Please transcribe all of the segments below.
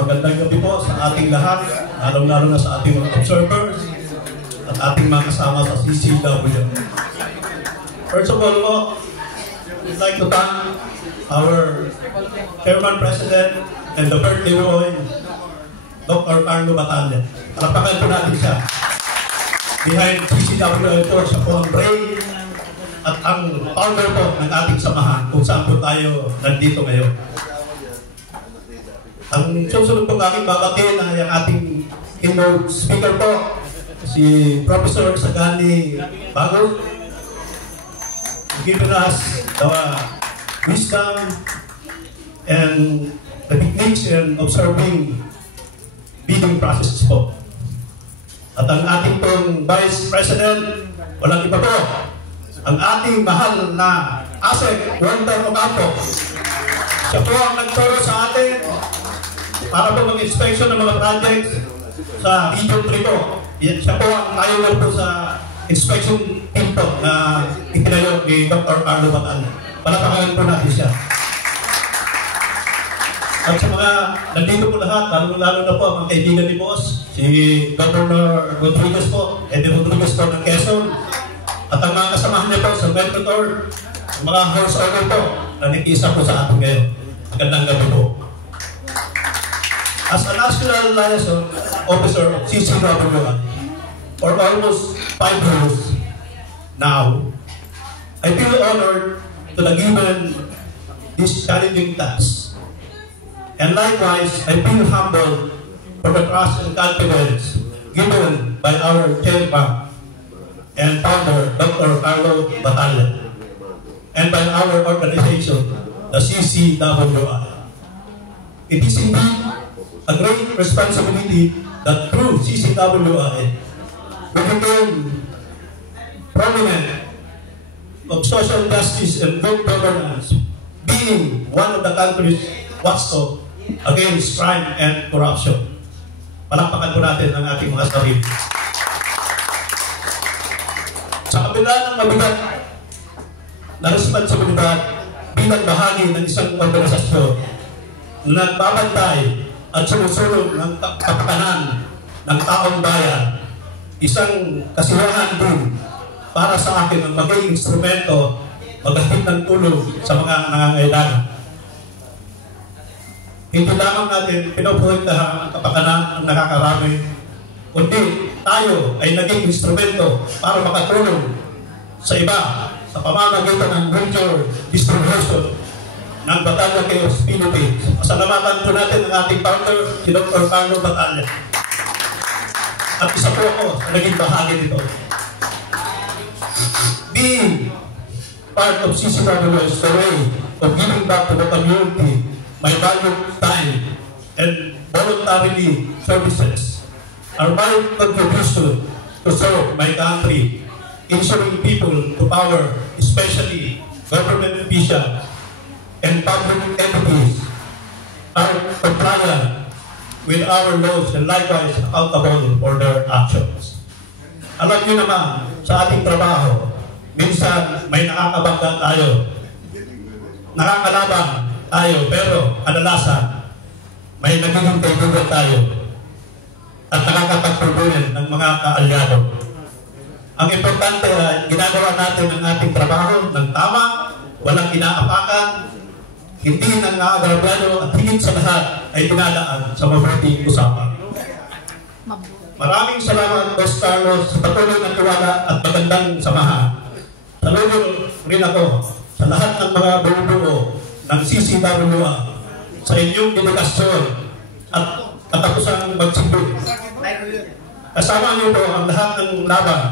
Magandang gabi po sa ating lahat, lalo-lalo na sa ating mga observers at ating mga kasama sa CCW. First of all po, we'd like to thank our Chairman President and the birthday boy, Dr. Carlo Batalla. Palapakan po natin siya. Behind CCW po, siya po ang brain at ang founder po ng ating samahan kung saan po tayo nandito ngayon. Ang susunod pong aking babatiin ay ang ating keynote speaker po, si Professor Sagani Bago, giving us the wisdom and the techniques in observing bidding processes po. At ang ating pong Vice President, walang iba po, ang ating mahal na ASEC, Wonder Ocampo. Siya po ang nagturo sa atin para po mag-inspection ng mga projects sa Region 3 po. Siya po ang tayo po sa inspection team po na itinayo ni Dr. Carlo Batalla. Palapakan po natin siya. At sa mga nandito po lahat, lalo na po ang mga kaibigan ni Boss, si Governor Rodriguez po, Eddie Rodriguez po ng Quezon, at ang mga kasamahan niya po sa Mercator, ang mga horse owner po na nakikisa po sa atin ngayon. Magandang gabi po. As a National Liaison Officer of CCW for almost 5 years now, I feel honored to be given this challenging task. And likewise, I feel humbled for the trust and confidence given by our chairman and founder, Dr. Carlo Batalla, and by our organization, the CCWI. It is indeed a great responsibility that through CCWI we become prominent of social justice and good governance, being one of the country's watchdog against crime and corruption. Palakpakan po natin ang ating mga sarili. Sa kabila ng mabigat na responsibilidad bilang bahagi ng isang organisasyon na nagbabantay at sumusunod ng kapakanan ng taong bayan, isang kasiyahan din para sa akin ang maging instrumento maghatid ng tulong sa mga nangangailangan. Hindi lamang natin pinupuhitahan ang kapakanan ng nakakarami, kundi tayo ay naging instrumento para makatulong sa iba sa pamamagitan ng venture distribution ng Batalla Chaos Philippines. Pasalamatan po natin ang ating founder, si Dr. Carlo Batalla. At isa po ako sa naging bahagi nito. Being part of CCW is the way of giving back to the community my valued time and voluntarily services are my contribution to serve my country, ensuring people to power, especially government officials and public entities, are compliant with our laws and likewise accountable for their actions. Alam niyo naman, sa ating trabaho, minsan may nakakabangga tayo, nakakalabang tayo, pero kadalasan may nagiging kaibigan tayo at nakakapagpulbunin ng mga kaalyado. Ang importante ay ginagawa natin ang ating trabaho ng tama, walang inaapakan, hindi nang naagrabyado at higit sa lahat ay dinadaan sa mabuting usapan. Maraming salamat, Boss Carlos, sa patuloy ng tiwala at magandang samahan. Saludin rin ako sa lahat ng mga buo-buo ng CCWA sa inyong dedikasyon at katapusang magsilbi. Kasama niyo po ang lahat ng laban,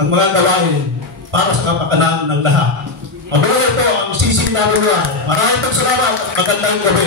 ang mga gawain para sa kapakanan ng lahat. Mabuhay po ang CCWA. Maraming salamat at magandang gabi.